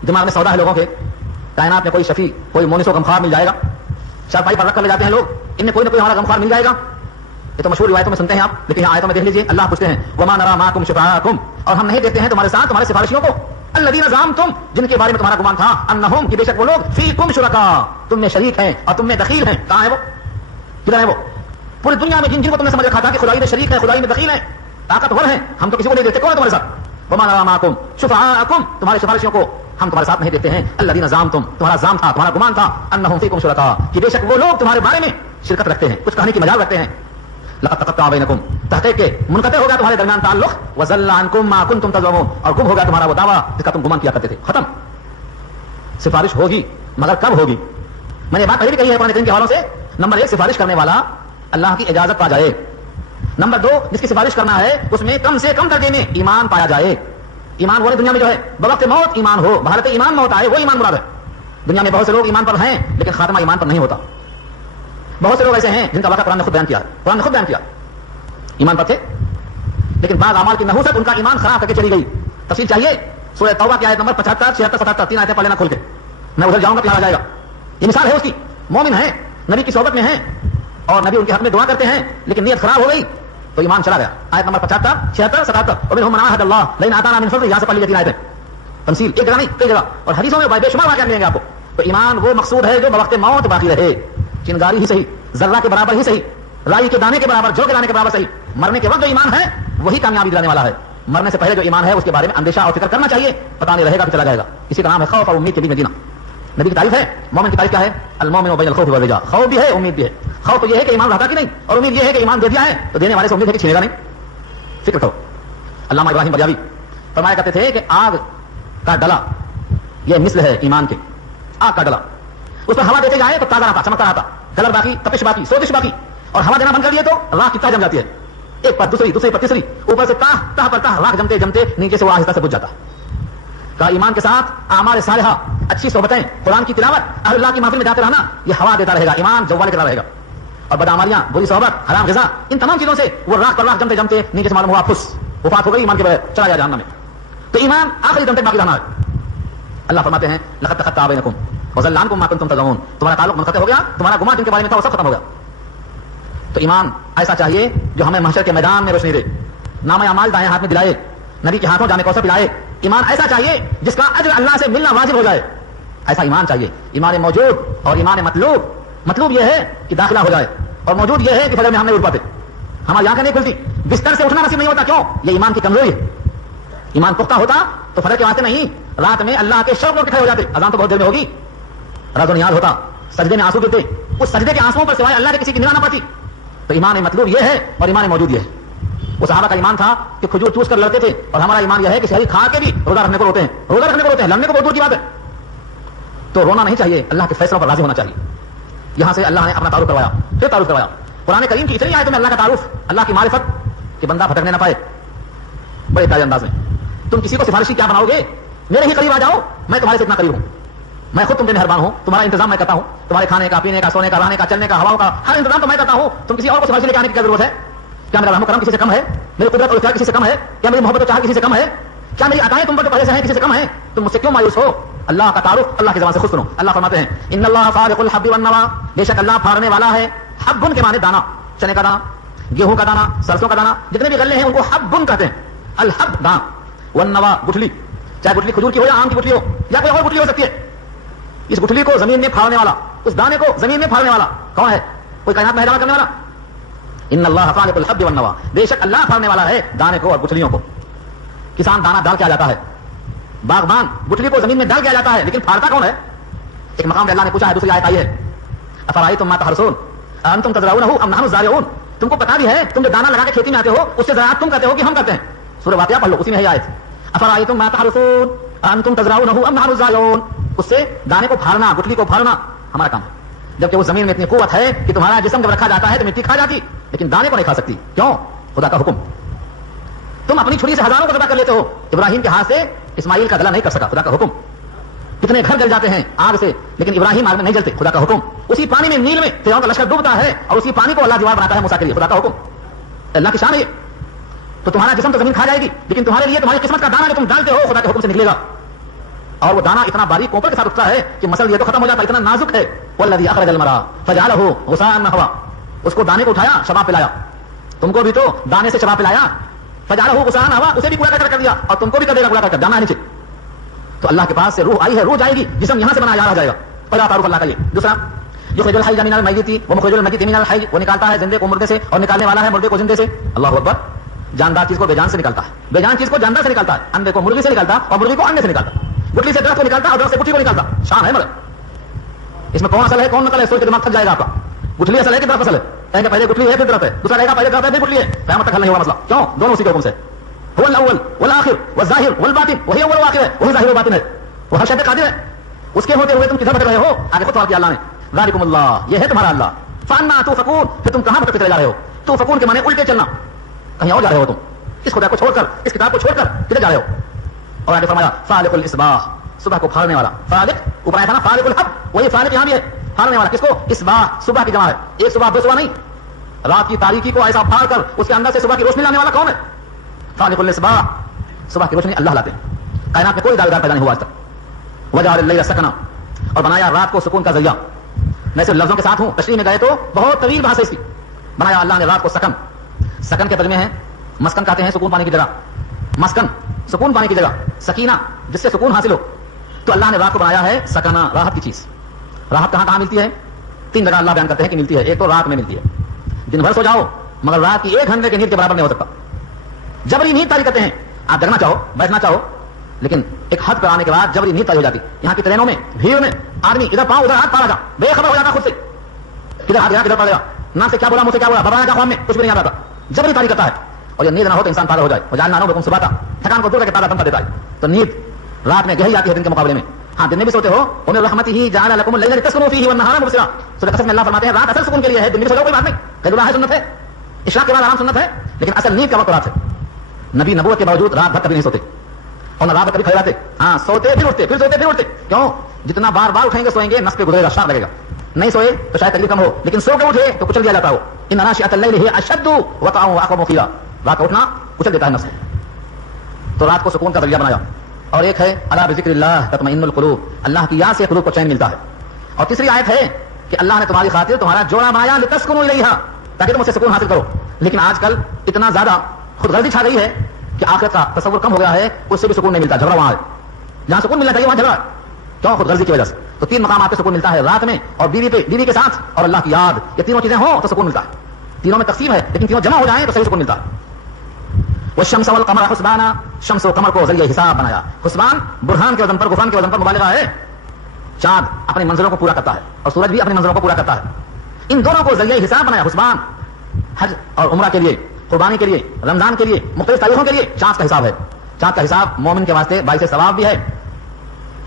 دماغ میں سودا ہے لوگوں کے, کائنات میں کوئی شفیع, کوئی مونس و غمخوار مل جائے گا. چارپائی پر رکھ کر لے جاتے ہیں لوگ, ان میں کوئی نہ کوئی ہمارا غمخوار مل جائے گا. یہ تو مشہور روایتوں میں سنتے ہیں آپ, لیکن یہاں آیتوں میں دیکھ لیجیے اللہ پوچھتے ہیں وما نرى معكم شفعاءكم, اور ہم نہیں دیکھتے ہیں تمہارے ساتھ تمہارے سفارشیوں کو, الذين زعمتم, جن کے بارے میں تمہارا گمان تھا, انہم, کہ بے شک وہ لوگ, فیکم شرکاء, تم میں شریک ہیں اور تم میں دخیل ہیں. کہاں ہے وہ؟ کدھر ہے وہ؟ پوری دنیا میں جن کو تم نے سمجھ رکھا تھا کہ خدائی میں شریک ہے, خدائی میں دخیل ہے, طاقتور ہیں, ہم تو کسی کو نہیں دیکھتے. کون ہے تمہارے ساتھ؟ وما نرى معكم شفعاءكم, تمہارے سفارشیوں کو ہم تمہارے ساتھ نہیں دیکھتے ہیں. الذين زعمتم, تمہارا زعم تھا, تمہارا گمان تھا, انہم فیکم شرکاء, کہ بے شک وہ لوگ تمہارے بارے میں شرکت رکھتے ہیں, کچھ کہنے کی مجال رکھتے ہیں. لقد تقطع بینکم, تحقیق کے منقطع ہو گیا تمہارے درمیان تعلق, وضل عنکم ما کنتم تزعمون, اور گم ہو گیا تمہارا وہ دعویٰ جس کا تم گمان کیا کرتے تھے. ختم. سفارش ہوگی مگر کب ہوگی؟ میں نے بات پہلے بھی کہی ہے قرآن کریم کے حوالوں سے. نمبر 1, سفارش کرنے والا اللہ کی اجازت پا جائے. نمبر 2, جس کی سفارش کرنا ہے اس میں کم سے کم درجے میں ایمان پایا جائے. ایمان وہ دنیا میں جو ہے بوقت موت ایمان ہو, بحالت ایمان میں ہوتا ہے, وہ ایمان مراد ہے. دنیا میں بہت سے لوگ ایمان پر ہیں لیکن خاتمہ ایمان پر نہیں ہوتا. بہت سے لوگ ایسے ہیں جن کا واقعہ قرآن نے خود بیان کیا. قرآن نے خود بیان کیا, ایمان پر تھے لیکن بعض اعمال کی نحوست ان کا ایمان خراب کر کے چلی گئی. تفصیل چاہیے سورہ توبہ کی آیت نمبر 75, 76, 77, 3 آیتیں پڑھ لینا کھول کے. میں ادھر جاؤں گا پیارا جائے گا. یہ مثال ہے اس کی. مومن ہیں, نبی کی صحبت میں ہیں اور نبی ان کے حق میں دعا کرتے ہیں, لیکن نیت خراب ہو گئی تو ایمان چلا گیا. آیت نمبر 75, 76, 77, ومنهم من عاهد الله لئن آتانا من فضله, یہاں سے پڑھ لیجیے 3 آیتیں. تمثیل ایک جگہ نہیں کئی جگہ, اور حدیثوں میں بے شمار واقعات ملیں گے آپ کو. تو ایمان وہ مقصود ہے جو بوقت موت باقی رہے, چنگاری ہی صحیح, ذرہ کے برابر ہی صحیح, رائی کے دانے کے برابر, جو کے دانے کے برابر صحیح. مرنے کے وقت جو ایمان ہے وہی کامیابی دلانے والا ہے. مرنے سے پہلے جو ایمان ہے اس کے بارے میں اندیشہ اور فکر کرنا چاہیے, پتہ نہیں رہے گا کہ چلا جائے گا. اسی کا نام ہے خوف اور امید کے بیچ میں جینا. نبی کی تعریف ہے, مومن کی تعریف کیا ہے؟ المومن بین الخوف والرجاء. خوف بھی ہے, امید بھی ہے. خوف تو یہ ہے کہ ایمان رہتا کہ نہیں, اور امید یہ ہے کہ ایمان دے دیا ہے تو دینے والے سے امید ہے کہ چھینے گا نہیں. فکر کرو. علامہ ابراہیم بریلوی فرمایا کرتے تھے کہ آگ کا ڈلا یہ مثل ہے ایمان کے. آگ کا ڈلا اس پر ہوا دیتے جائے تو تازہ رہتا, چمکتا رہتا, کلر باقی, تپش باقی, سوزش باقی, اور ہوا دینا بند کر دیے تو راکھ کی طرح جم جاتی ہے, ایک پر دوسری, دوسری پر تیسری, اوپر سے تہ پر تہ راکھ جمتے جمتے نیچے سے وہ آہستہ سے بجھ جاتا. کا ایمان کے ساتھ اعمال صالحہ, اچھی صحبتیں, قرآن کی تلاوت, اللہ کی محفل میں جاتے رہنا, یہ ہوا دیتا رہے گا, ایمان جوال کرتا رہے گا. اور بدعمالیاں, بری صحبت, حرام غذا, ان تمام چیزوں سے وہ راکھ پر راکھ جمتے جمتے نیچے سے معلوم ہوا پھس وفات ہو گئی, ایمان کے بغیر چلا گیا جہنم میں. تو ایمان آخری دم تک باقی رہنا ہے. اللہ فرماتے ہیں لقد تقطع بینکم وضل عنکم ما کنتم تزعمون, تمہارا تعلق منقطع ہو گیا, تمہارا گمان جن کے بارے میں تھا وہ سب ختم ہو گیا. تو ایمان ایسا چاہیے جو ہمیں محشر کے میدان میں روشنی دے, نام اعمال دائیں ہاتھ میں دلائے, نبی کے ہاتھوں جامع کوثر پلائے. ایمان ایسا چاہیے جس کا اجر اللہ سے ملنا واجب ہو جائے, ایسا ایمان چاہیے. ایمان موجود اور ایمان مطلوب, مطلوب یہ ہے کہ داخلہ ہو جائے, اور موجود یہ ہے کہ فجر میں ہم نہیں اٹھ پاتے, ہماری آنکھیں نہیں کھلتی, بستر سے اٹھنا نصیب نہیں ہوتا. کیوں؟ یہ ایمان کی کمزوری ہے. ایمان پختہ ہوتا تو فجر کے واسطے نہیں, رات میں اللہ کے شوق میں کھڑے ہو جاتے. اذان تو بہت دیر میں ہوگی, رات و نیاز ہوتا, سجدے میں آنسو گرتے, اس سجدے کے آنسوؤں پر سوائے اللہ کے کسی کی نگاہ نہ پڑتی. تو ایمان مطلوب یہ ہے اور ایمان موجود یہ ہے. وہ صحابہ کا ایمان تھا کہ کھجور چوس کر لڑتے تھے, اور ہمارا ایمان یہ ہے کہ شہری کھا کے بھی روزہ رکھنے کو روتے ہیں, روزہ رکھنے کو روتے ہیں, لڑنے کو بہت دور کی بات ہے. تو رونا نہیں چاہیے, اللہ کے فیصلوں پر راضی ہونا چاہیے. یہاں سے اللہ نے اپنا تعارف کروایا, پھر تعارف کروایا. قرآن کریم کی اتنی آیتوں میں اللہ کا تعارف, اللہ کی معرفت کہ بندہ بھٹکنے نہ پائے بڑے پیارے انداز میں. تم کسی کو سفارشی کیا بناؤ گے, میرے ہی قریب آ جاؤ, میں تمہارے سے اتنا قریب ہوں, میں خود تم پہ مہربان ہوں, تمہارا انتظام میں کرتا ہوں, تمہارے کھانے کا, پینے کا, سونے کا, رہنے کا, چلنے کا, ہواؤں کا ہر انتظام تو میں کرتا ہوں. تم کسی اور کو سفارشی لے کے آنے کی کیا ضرورت ہے؟ کیا میرا رحم و کرم کسی سے کم ہے؟ میری قدرت اور اختیار کسی سے کم ہے؟ کیا میری محبت و چاہت کسی سے کم ہے؟ کیا میری عطائیں تم پر جو پہلے سے ہیں کسی سے کم ہیں؟ تم مجھ سے کیوں مایوس ہو؟ اللہ کا تعارف اللہ کی زبان سے خود سنو. اللہ فرماتے ہیں ان اللہ فالق الحب والنوى, بے شک اللہ پھاڑنے والا ہے. حب کے معنی دانا, چنے کا دانا, گیہوں کا دانا, سرسوں کا دانا, جتنے بھی غلے ہیں ان کو حب کہتے ہیں. الحب دانا, والنوى گٹھلی, چاہے گٹھلی کھجور کی ہو یا آم کی گٹھلی ہو یا کوئی اور گٹھلی ہو سکتی ہے. اس گٹھلی کو زمین میں پھاڑنے والا, اس دانے کو زمین میں پھاڑنے والا کون ہے؟ کوئی کائنات میں حیدرآباد کرنے والا؟ ان اللہ فالق الحب والنوى, بے شک اللہ پھاڑنے والا ہے دانے کو اور گٹھلیوں کو. کسان دانا ڈال کے آ جاتا ہے, باغبان گٹھلی کو زمین میں ڈال کے آ جاتا ہے, لیکن پھاڑتا کون ہے؟ ایک مقام پہ اللہ نے پوچھا ہے, دوسری آیت آئی ہے افرأیتم ما تحرثون انتم تزرعونہ ام نحن الزارعون, تم کو پتا بھی ہے تم جو دانا لگا کے کھیتی میں آتے ہو اس سے زراعت تم کرتے ہو کہ ہم کرتے ہیں؟ سورہ واقعہ پڑھ لو, اسی میں ہے آیت افرأیتم ما تحرثون انتم تزرعونہ ام نحن الزارعون. اس سے دانے کو پھاڑنا, گٹھلی کو پھاڑنا ہمارا کام ہے, جبکہ وہ زمین میں اتنی قوت ہے کہ تمہارا جسم جب رکھا جاتا ہے تو مٹی کھا جاتی لیکن دانے کو نہیں کھا سکتی. کیوں؟ خدا کا حکم. تم اپنی چھری سے ہزاروں کو ذبح کر لیتے ہو, ابراہیم کے ہاتھ سے اسماعیل کا گلا نہیں کر سکا, خدا کا حکم. کتنے گھر جل جاتے ہیں آگ سے لیکن ابراہیم آگ میں نہیں جلتے, خدا کا حکم. اسی پانی میں نیل میں فرعون کا لشکر ڈوبتا ہے اور اسی پانی کو اللہ دیوار بناتا ہے موسیٰ کے لیے, خدا کا حکم. اللہ کی شان ہے. تو تمہارا جسم تو زمین کھا جائے گی لیکن تمہارے لیے تمہاری قسمت کا دانا جو تم ڈالتے ہو خدا کے حکم سے نکلے گا, اور وہ دانا اتنا باریک کوپر کے ساتھ اٹھتا ہے کہ مسل یہ تو ختم ہو جاتا, اتنا نازک ہے. والذی اخرج المرعى فجعله غثاء نحوا, اس کو دانے کو اٹھایا, شراب پلایا. تم کو بھی تو دانے سے شراب پلایا, فجعله غثاء نحوا, اسے بھی کوڑا کر دیا اور تم کو بھی کر دے گا کوڑا کر, دانا نیچے. تو اللہ کے پاس سے روح آئی ہے, روح جائے گی, جسم یہاں سے بنایا جا رہا جائے گا. پہلا تعارف اللہ کا یہ. دوسرا یخرج الحی من المیت ومخرج المیت من الحی, وہ نکالتا ہے زندے کو مردے سے اور نکالنے والا ہے مردے کو زندے سے. اللہ اکبر. جاندار چیز کو بے جان سے نکالتا ہے, بے جان چیز کو جاندار سے نکالتا ہے, اندے کو مرغی سے نکالتا اور مرغی کو انڈے سے نکالتا, گٹلی سے درخت کو نکالتا اور درخت سے گٹھی کو نکالتا. شان ہے مگر اس میں کون اصل ہے کون نقل ہے, سوچ کے دماغ تھک جائے گا آپ کا. گٹلی اصل ہے کہ درخت اصل ہے؟ کہیں گے پہلے گٹلی ہے پھر درخت ہے, دوسرا کہے گا پہلے درخت ہے پھر گٹلی ہے. قیامت تک حل نہیں ہوگا مسئلہ. کیوں؟ دونوں اسی کے حکم سے. هو الاول والآخر والظاہر والباطن, وہی اول واخر ہے, وہی ظاہر و باطن ہے, وہ ہر شے پہ قادر ہے. اس کے ہوتے ہوئے تم کدھر بھٹک رہے ہو؟ آگے خود سوال کیا اللہ نے, ذالکم اللہ, یہ ہے تمہارا اللہ. فانا توفکون, پھر تم کہاں بھٹکتے چلے جا رہے ہو؟ توفکون کے معنی الٹے چلنا, کہیں اور جا رہے ہو تم, اس خدا کو چھوڑ کر, اس کتاب کو چھوڑ کر کدھر جا رہے ہو؟ اور آگے فرمایا فالق الاصباح, صبح کو پھاڑنے والا. فالق اوپر آیا تھا نا, فالق الحب, وہی فالق یہاں بھی ہے, پھاڑنے والا. کس کو؟ اصباح, صبح کی جمع ہے, ایک صبح دو صبح نہیں. رات کی تاریکی کو ایسا پھاڑ کر اس کے اندر سے صبح کی روشنی لانے والا کون ہے؟ فالق الاصباح, صبح کی روشنی اللہ لاتے ہیں. کائنات میں کوئی دعویدار پیدا نہیں ہوا آج تک. وجعل اللیل سکنا, اور بنایا رات کو سکون کا ذریعہ. میں صرف لفظوں کے ساتھ ہوں, تشریح میں گئے تو بہت طویل بحث ہے اس کی. بنایا اللہ نے رات کو سکن. سکن کے ترجمے ہیں, مسکن کہتے ہیں سکون پانے کی جگہ, مسکن سکون پانے کی جگہ, سکینہ جس سے سکون حاصل ہو. تو اللہ نے رات کو بنایا ہے سکنا, راحت کی چیز. راحت کہاں کہاں ملتی ہے؟ 3 جگہ اللہ بیان کرتے ہیں کہ ملتی ہے. ایک تو رات میں ملتی ہے, دن بھر سو جاؤ مگر رات کی 1 گھنٹے کی نیند کے برابر نہیں ہو سکتا. جبری نیند تاری کرتے ہیں, آپ جگنا چاہو بیٹھنا چاہو, لیکن ایک حد پر آنے کے بعد جبری نیند تاری ہو جاتی. یہاں کی ٹرینوں میں بھیڑ میں آدمی ادھر پاؤں ادھر ہاتھ پا لگا, بے خبر ہو جاتا خود سے, کدھر ہاتھ گیا کدھر پڑ گیا, نام سے کیا بولا, مجھ سے کیا بولا, بابا کا خواب میں کچھ بھی نہیں آ رہا تھا. جبری تاری کرتا ہے. اور یہ نیند نہ ہو تو انسان پاگل ہو جائے. وجعلنا نومکم سباتا, تھکان کو دور کر کے تازہ دم کر دیتا ہے. تو نیند رات میں گہری آتی ہے دن کے مقابلے میں. ہاں دن میں بھی سوتے ہو. ومن رحمتہ جعل لکم اللیل لتسکنوا فیہ والنہار مبصرا. سورۃ قصص میں اللہ فرماتے ہیں رات اصل سکون کے لیے ہے, دن میں سو جاؤ کوئی بات نہیں, قیلولہ ہے سنت ہے, عشاء کے بعد آرام سنت ہے, لیکن اصل نیند کا وقت رات ہے. نبی نبوت کے باوجود رات بھر کبھی نہیں سوتے اور نہ رات بھر کبھی کھڑے رہتے. ہاں سوتے پھر اٹھتے, پھر سوتے پھر اٹھتے. کیوں؟ جتنا بار بار اٹھیں گے سوئیں گے نس پہ گزرے گا, شاق لگے گا. نہیں سوئے تو شاید تکلیف کم ہو, لیکن سو کے اٹھے تو کچل دیا جاتا ہو. ان ناشئۃ اللیل ہی اشد وطئا واقوم قیلا. رات کا اٹھنا کچل دیتا ہے نس. تو رات کو سکون کا ذریعہ بنایا. اور ایک ہے الا بذکر اللہ تطمئن القلوب, اللہ کی یاد سے قلوب کو چین ملتا ہے. اور تیسری آیت ہے کہ اللہ نے تمہاری خاطر تمہارا جوڑا بنایا لتسکنوا الیہا, تاکہ تم اس سے سکون حاصل کرو. لیکن آج کل اتنا زیادہ خود غرضی چھا گئی ہے کہ آخرت کا تصور کم ہو گیا ہے, اس سے بھی سکون نہیں ملتا. جھگڑا وہاں ہے, جہاں سکون ملنا چاہیے وہاں جھگڑا. کیوں؟ خود غرضی کی وجہ سے. تو تین مقامات پہ سکون ملتا ہے, رات میں اور بیوی کے ساتھ اور اللہ کی یاد. یہ تینوں چیزیں ہوں تو سکون ملتا ہے. تینوں میں تقسیم ہے لیکن تینوں جمع ہو جائیں تو صحیح سکون ملتا ہے. والشمس والقمر حسبانا, شمس و قمر کو ذریعہ حساب بنایا. حسبان برہان کے وزن پر, غفران کے وزن پر مبالغہ ہے. چاند اپنی منزلوں کو پورا کرتا ہے اور سورج بھی اپنی منزلوں کو پورا کرتا ہے. ان دونوں کو ذریعہ حساب بنایا. حسبان حج اور عمرہ کے لیے, قربانی کے لیے, رمضان کے لیے, مختلف تاریخوں کے لیے چاند کا حساب ہے. چاند کا حساب مومن کے واسطے باعث ثواب بھی ہے.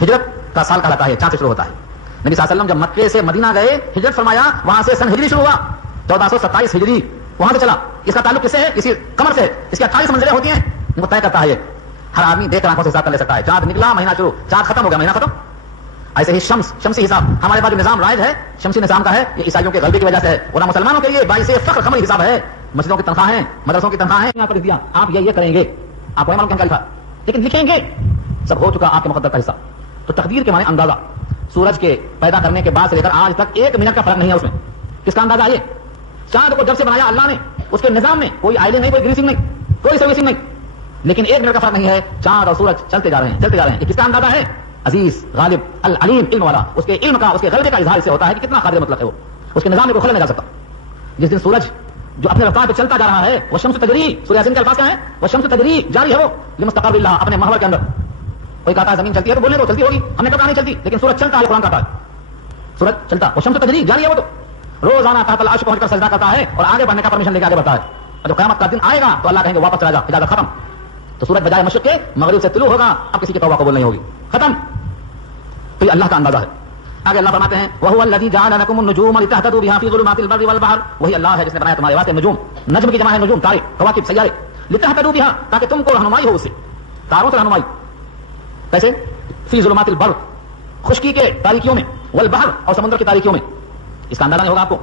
ہجرت کا سال کہلاتا ہے, چاند سے شروع ہوتا ہے. نبی صلی اللہ علیہ وسلم جب مکے سے مدینہ گئے, ہجرت فرمایا, وہاں سے سن ہجری شروع ہوا, 1427 ہجری وہاں سے چلا. اس کا تعلق کس سے ہے؟ اسی قمر سے. اس کی 28 منزلیں ہوتی ہیں, وہ طے کرتا ہے. ہر آدمی دیکھ کر آنکھوں سے حساب کر لے سکتا ہے. چاند نکلا, مہینہ شروع, چاند ختم ہو گیا, مہینہ ختم. ایسے ہی شمسی حساب ہمارے پاس جو نظام رائج ہے, شمسی نظام کا ہے, یہ عیسائیوں کے غلبے کی وجہ سے ہے. ورنہ مسلمانوں کے لیے باعث فخر قمری حساب ہے. مسجدوں کی تنخواہیں, مدرسوں کی تنخواہیں یہاں پر لکھ دیا, آپ یہ کریں گے, آپ کو معلوم کیا لکھا, لیکن لکھیں گے, سب ہو چکا آپ کے مقدر کا حصہ. تو تقدیر کے معنی اندازہ, سورج کے پیدا کرنے کے بعد سے لے کر آج تک 1 منٹ کا فرق نہیں ہے اس میں. کس کا اندازہ ہے؟ چاند کو جب سے بنایا اللہ نے, اس کے نظام میں کوئی آئلنگ نہیں, کوئی گریسنگ نہیں, کوئی سروسنگ نہیں, لیکن 1 منٹ کا فرق نہیں ہے. چاند اور سورج چلتے جا رہے ہیں, چلتے جا رہے ہیں. یہ کس کا اندازہ ہے؟ عزیز, غالب, العلیم, علم والا. اس کے علم کا, اس کے غلبے کا اظہار اس سے ہوتا ہے کہ کتنا قادر مطلب ہے وہ. اس کے نظام میں کوئی خلل نہیں ڈال سکتا. جس دن سورج جو اپنے رفتار پہ چلتا جا رہا ہے, وہ شمس تجری, سورہ یاسین کے الفاظ کیا ہیں؟ وہ شمس تجری, جاری ہے وہ لمستقر اللہ, اپنے محور کے اندر. کوئی کہتا ہے زمین چلتی ہے تو بولنے کو چلتی ہوگی, ہم نے کہا نہیں چلتی, لیکن سورج چلتا ہے. قرآن کہتا ہے سورج چلتا, وہ شمس تجری, جاری ہے وہ. تو روزانہ تحت العرش پہنچ کر سجدہ کرتا ہے اور آگے بڑھنے کا پرمیشن لے کے آگے بڑھتا ہے. اور جب قیامت کا دن آئے گا تو اللہ کہیں گے واپس چلا جا, اجازت ختم. تو سورج بجائے مشرق کے مغرب سے طلوع ہوگا, اب کسی کی توبہ قبول نہیں ہوگی, ختم. تو یہ اللہ کا اندازہ ہے. آگے اللہ فرماتے ہیں وَهُوَ الَّذِي جَعَلَ لَكُمُ النُّجُومَ لِتَهْتَدُوا بِهَا فِي ظُلُمَاتِ الْبَرِّ وَالْبَحْرِ, وہی اللہ ہے جس نے بنایا تمہارے واسطے نجوم. نجم کی جمع ہے نجوم, تارے, کواکب, سیارے. لِتَهْتَدُوا بِهَا, تاکہ تم کو رہنمائی ہو اس سے, تاروں سے رہنمائی. کیسے؟ فی ظلمات البر, خشکی کے تاریکیوں میں, والبحر, اور سمندر کی تاریکیوں میں. اس کا اندازہ نہیں ہوگا آپ کو.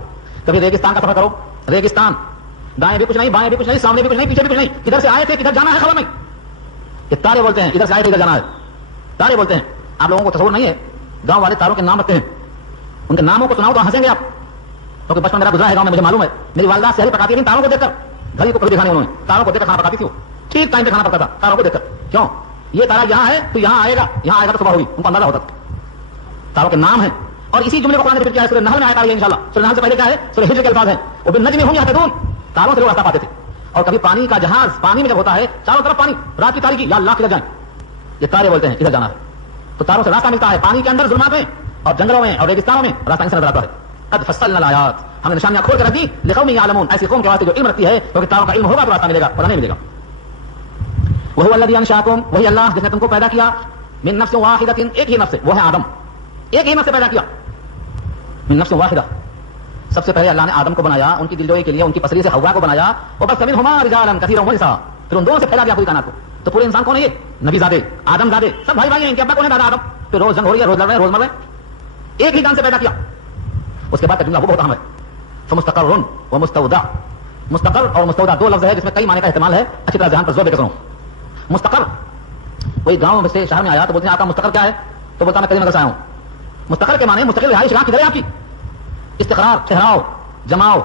کبھی ریگستان کا سفر کرو, ریگستان, دائیں بھی کچھ نہیں, بائیں بھی کچھ نہیں, سامنے بھی کچھ نہیں, پیچھے بھی کچھ نہیں, کدھر سے آئے تھے کدھر جانا ہے خبر نہیں. یہ تارے بولتے ہیں, ادھر سے آئے تھے ادھر جانا ہے, تارے بولتے ہیں. آپ لوگوں کو تصور نہیں ہے, گاؤں والے تاروں کے نام رکھتے ہیں, ان کے ناموں کو سناؤ تو ہنسیں گے آپ, کیونکہ بچپن میرا گزرا ہے گاؤں میں, مجھے معلوم ہے. میری والدہ سحری پکاتی تھی تاروں کو دیکھ کر, گھڑی کو کبھی دکھانے انہوں نے, تاروں کو دیکھ کر کھانا پکاتی تھی. وہ ٹھیک ٹائم پہ کھانا پکتا تھا تاروں کو دیکھ کر. کیوں؟ یہ تارا یہاں ہے تو یہاں آئے گا, یہاں آئے گا تو صبح ہوگی, ان کو اندازہ ہوتا تھا. تاروں کے نام ہیں, اور اسی جملے کو قرآن نے ذکر کیا ہے. سورہ نحل میں آیا ہے انشاءاللہ. سورہ نحل سے پہلے کیا ہے؟ سورہ ہجر کے الفاظ ہیں, وبالنجم هم يهتدون, تاروں سے لوگ راستہ پاتے تھے. اور کبھی پانی کا جہاز, پانی میں جب ہوتا ہے چاروں طرف پانی, رات کی تاریکی, یا اللہ کدھر جائیں, یہ تارے بولتے ہیں ادھر جانا ہے. تو تاروں سے راستہ ملتا ہے, پانی کے اندر ظلمات میں اور جنگلوں میں اور ریگستانوں میں راستہ انسان نظر آتا ہے. قد فصلنا الآیات, ہم نے نشانیاں کھول کر رکھ دی, لقوم یعلمون, ایسی قوم کے واسطے جو علم رکھتی ہے, کیونکہ تاروں کا علم ہوگا تو راستہ ملے گا, ورنہ نہیں ملے گا. وهو الذي انشاكم, وہی اللہ جس نے تم کو پیدا کیا, من نفس واحدۃ, ایک ہی نفس سے, وہ ہے آدم. ایک ہی نفس سے پیدا کیا, من نفس واحدہ. سب سے پہلے اللہ نے آدم کو بنایا, ان کی دلجوئی کے لیے ان کی پسری سے حوا کو بنایا. وبث منهما رجالا كثيرا ونساء, پھر ان دونوں سے پھیلا دیا پوری کائنات کو. تو پورے انسان کون ہے؟ یہ نبی زادے, آدم زادے, سب بھائی بھائی ہیں. ان کے ابا کون ہے؟ دادا آدم. پھر روز جنگ ہو رہی ہے, روز لڑ رہے ہیں, روز مر رہے ہیں. ایک ہی جان سے پیدا کیا. اس کے بعد کا جملہ وہ بہت اہم ہے, فمستقر ومستودع. مستقر اور مستودع دو لفظ ہے جس میں کئی معنی کا احتمال ہے, اچھی طرح ذہن پر زور دے کر سنو. مستقر, کوئی گاؤں میں سے شہر میں آیا تو بولتے ہیں آپ کا مستقر کیا ہے, تو بولتا میں کہیں نگر سے آیا ہوں. مستقر کے معنی مستقل رہائش گاہ کدھر ہے آپ کی, استقرار, ٹھہراؤ, جماؤ,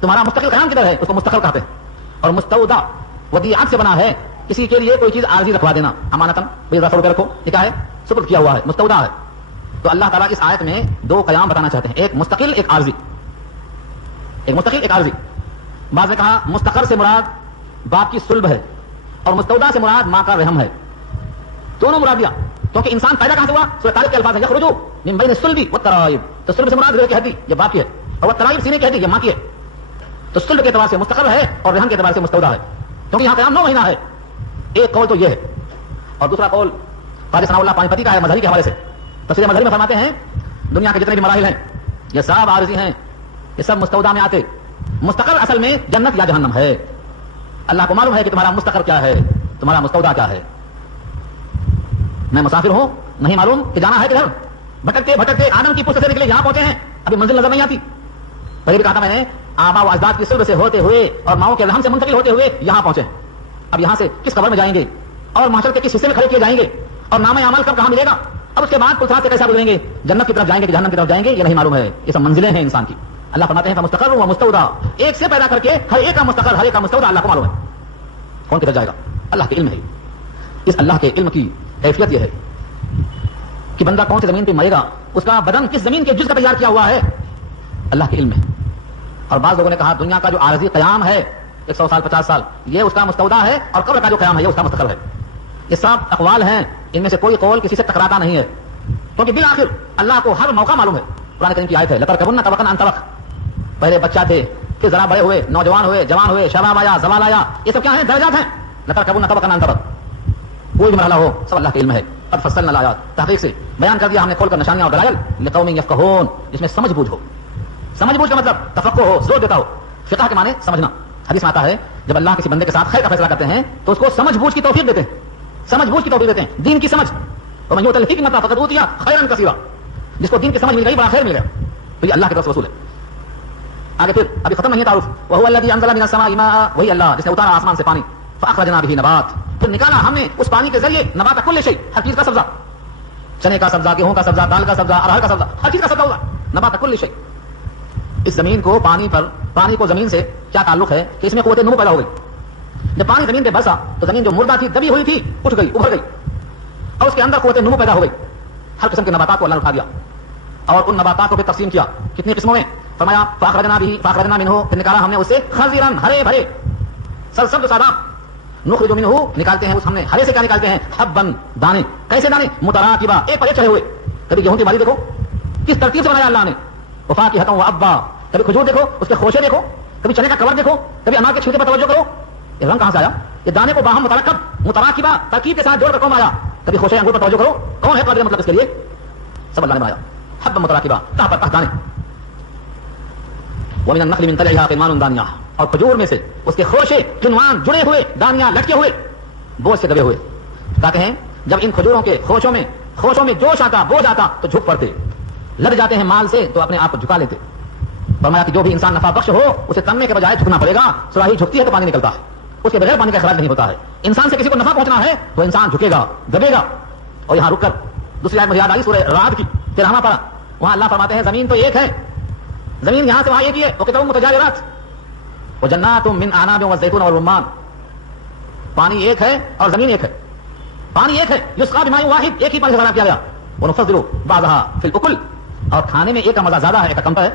تمہارا مستقل قیام کدھر ہے, اس کو مستقل کہتے ہیں. اور مستودع ودیعت سے بنا ہے, کسی کے لیے کوئی چیز عارضی رکھوا دینا, امانتاً بھائی 10 روپے رکھو, یہ کیا ہے؟ سپرد کیا ہوا ہے, مستودع ہے. تو اللہ تعالیٰ اس آیت میں دو قیام بتانا چاہتے ہیں, ایک مستقل, ایک عارضی. ایک مستقل, ایک عارضی. بعض نے کہا مستقر سے مراد باپ کی صلب ہے, اور مستودع سے مراد ماں کا رحم ہے. دونوں مراد دیا, کیونکہ انسان پیدا کہاں سے ہوا؟ سورہ طارق کے الفاظ ہیں, یخرجو من بین الصلب والترائب. تو صلب سے مراد ریڑھ کی ہڈی, یہ باپ کی ہے, اور والترائب سینے کی ہڈی, یہ ماں کی ہے. تو صلب کے اعتبار سے مستقر ہے اور رحم کے اعتبار سے مستودع ہے. کیونکہ یہاں قیام 9 مہینہ ہے. ایک قول تو یہ ہے, اور دوسرا قول قاضی ثناء اللہ پانی پتی کا ہے مظہری کے حوالے سے. تفسیر مظہری میں فرماتے ہیں دنیا کے جتنے بھی مراحل ہیں یہ سب عارضی ہیں, یہ سب مستودع میں آتے. مستقر اصل میں جنت یا جہنم ہے. اللہ کو معلوم ہے کہ تمہارا مستقر کیا ہے, تمہارا مستودع کیا ہے. میں مسافر ہوں, نہیں معلوم کہ جانا ہے کدھر. بھٹکتے بھٹکتے آدم کی پشت سے نکلے یہاں پہنچے ہیں, ابھی منزل نظر نہیں آتی. پہلے بھی کہا تھا میں نے, آبا و اجداد کی سلب سے ہوتے ہوئے اور ماؤں کے رحم سے منتقل ہوتے ہوئے یہاں پہنچے. اب یہاں سے کس قبر میں جائیں گے, اور محشر کے کس حصے میں کھڑے کیے جائیں گے, اور نام اعمال کب کہاں ملے گا. اب اس کے بعد پلسرات سے کیسا گزریں گے, جنت کی طرف جائیں گے کہ جہنم کی طرف جائیں گے, یہ نہیں معلوم ہے. یہ سب منزلیں ہیں انسان کی. اللہ فرماتے ہیں مستقر و مستودع, ایک سے پیدا کر کے ہر ایک کا مستقر, ہر ایک کا مستودع اللہ کو معلوم ہے. کون کدھر جائے گا, اللہ کے علم ہے. اس اللہ کے علم کی حیثیت یہ ہے کہ بندہ کون سی زمین پہ مرے گا, اس کا بدن کس زمین کے جز کا تیار کیا ہوا ہے, اللہ کے علم ہے. اور بعض لوگوں نے کہا دنیا کا جو عارضی قیام ہے 100 سال 50 سال, یہ اس کا مستودع ہے, اور قبر کا جو قیام ہے یہ اس کا مستقر ہے. یہ سب اقوال ہیں, ان میں سے کوئی قول کسی سے ٹکراتا نہیں ہے, کیونکہ بالآخر اللہ کو ہر موقع معلوم ہے. قرآن کریم کی آیت ہے لترکبن طبقا عن طبق. پہلے بچہ تھے, پھر ذرا بڑے ہوئے, نوجوان ہوئے, جوان ہوئے, شباب آیا, زوال آیا. یہ سب کیا ہیں, درجات ہیں. لترکبن طبقا عن طبق, کوئی بھی مرحلہ ہو سب اللہ کے علم ہے. قد فصلنا الآیات, تحقیق سے بیان کر دیا ہم نے کھول کر نشانیاں اور دلائل, لقوم یفقہون, جس میں سمجھ بوجھ ہو. سمجھ بوجھ کا مطلب تفقہ ہو, زور دیتا ہو. فقہ کے معنی سمجھنا. حدیث میں آتا ہے جب اللہ کسی بندے کے ساتھ خیر کا فیصلہ کرتے ہیں تو اس کو سمجھ بوجھ کی توفیق دیتے ہیں. سمجھ بوجھ کی توفیق دیتے ہیں, دین کی سمجھ. تو میں یہ تلفیق مت فقط اوتیا خیرا کثیرا, جس کو دین کی سمجھ مل گئی بڑا خیر مل گیا. تو یہ اللہ کی طرف سے وصول ہے. آگے پھر ابھی ختم نہیں ہے تعارف. وهو الذي انزل من السماء ماء, وہی اللہ جس نے اتارا آسمان سے پانی. فاخرجنا به نبات, پھر نکالا ہم نے اس پانی کے ذریعے نبات کل شيء, ہر چیز کا سبزہ. چنے کا سبزہ, گیہوں کا سبزہ, دال کا سبزہ, ارہر کا سبزہ, ہر چیز کا سبزہ ہوگا. نبات کل شيء. اس زمین کو پانی کو زمین سے کیا تعلق ہے کہ اس میں قوت نمو پیدا ہو گئی. جب پانی زمین پہ برسا تو زمین جو مردہ تھی, دبی ہوئی تھی, اٹھ گئی, ابھر گئی, اور اس کے اندر قوت نمو پیدا ہو گئی. ہر قسم کے نباتات کو اللہ نے اٹھا دیا, اور ان نباتات کو پھر تقسیم کیا. کتنی قسموں میں؟ فرمایا فاخرجنا منه, پھر نکالا ہم نے اس سے خضرا, ہرے بھرے, سرسبز ساداب. نخرج منه, نکالتے ہیں اس, ہم نے ہرے سے کیا نکالتے ہیں, حبا, دانے. کیسے دانے؟ متراکبا, ایک پر ایک چڑھے ہوئے. کبھی گیہوں کی بالی دیکھو کس ترتیب سے بنایا اللہ نے, وفاکہۃ وابا. کبھی کھجور دیکھو, اس کے خوشے دیکھو, کبھی چنے کا کور دیکھو, کبھی انار کے چھلکے پر توجہ کرو. یہ رنگ کہاں سے آیا؟ یہ دانے کو باہم متراکبہ, ترکیب کے ساتھ جوڑ کر کون آیا؟ کبھی خوشے انگور پر توجہ کرو, کون ہے قادر مطلب اس کے لیے؟ سب اللہ نے بنایا. حب متراکبہ, تہ پر تہ دانے. ومن النخل من طلعها قنوان دانیہ, اور کھجور میں سے اس کے خوشے قنوان جڑے ہوئے, دانیاں لٹکے ہوئے, بوجھ سے دبے ہوئے. کہتے ہیں جب ان کھجوروں کے خوشوں میں جوش آتا, بوجھ آتا تو جھک پڑتے, لگ جاتے ہیں مال سے تو اپنے آپ کو جھکا لیتے. فرمایا کہ جو بھی انسان نفع بخش ہو اسے تننے کے بجائے جھکنا پڑے گا. سراہی جھکتی ہے تو پانی نکلتا ہے, اس کے بغیر پانی کا اخراج نہیں ہوتا ہے. انسان سے کسی کو نفع پہنچنا ہے تو انسان جھکے گا, دبے گا. اور یہاں رک کر دوسری آیت مجھے یاد آئی, سورہ رعد کی 13واں پارہ. وہاں اللہ فرماتے ہیں زمین تو ایک ہے, زمین یہاں سے وہاں ایک ہی ہے. وقطع متجاورات وجنات من اعناب والزيتون والرمان. پانی ایک ہے اور زمین ایک ہے. پانی ایک ہے, یسقى بماء واحد, ایک ہی پانی سے غرق کیا گیا. ونفضل بعضها في الاكل, اور کھانے میں ایک کا مزہ زیادہ ہے, ایک کا کم ہے.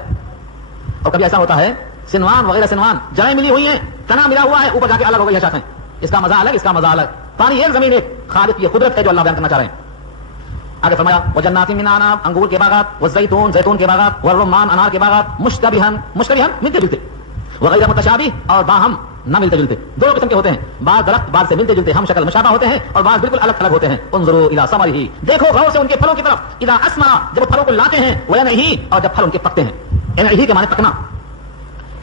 اور کبھی ایسا ہوتا ہے سنوان وغیرہ سنوان جائیں ملی ہوئی ہیں, تنا ملا ہوا ہے, اوپر جا کے الگ ہو گئی چاہتے ہیں. اس کا مزہ الگ, اس کا مزہ الگ. پانی ایک, زمین ایک. خالق کی قدرت ہے جو اللہ بیان کرنا چاہ رہے ہیں. آگے فرمایا وجنات من اعناب, انگور کے باغات, والزیتون, زیتون کے باغات, والرمان, انار کے باغات, مشتبہا ملتے جلتے, وغیرہ متشابہ, اور باہم نہ ملتے جلتے. دو قسم کے ہوتے ہیں, بعض درخت بعض سے ملتے جلتے ہم شکل مشابہ ہوتے ہیں, اور بعض بالکل الگ الگ ہوتے ہیں. انظروا الی ثمرہ, دیکھو غور سے ان کے پھلوں کی طرف. اذا اثمر, جب پھلوں کو لاتے ہیں, وینعہ, اور جب پھل ان کے پکتے ہیں. انعہ کے معنی پکنا.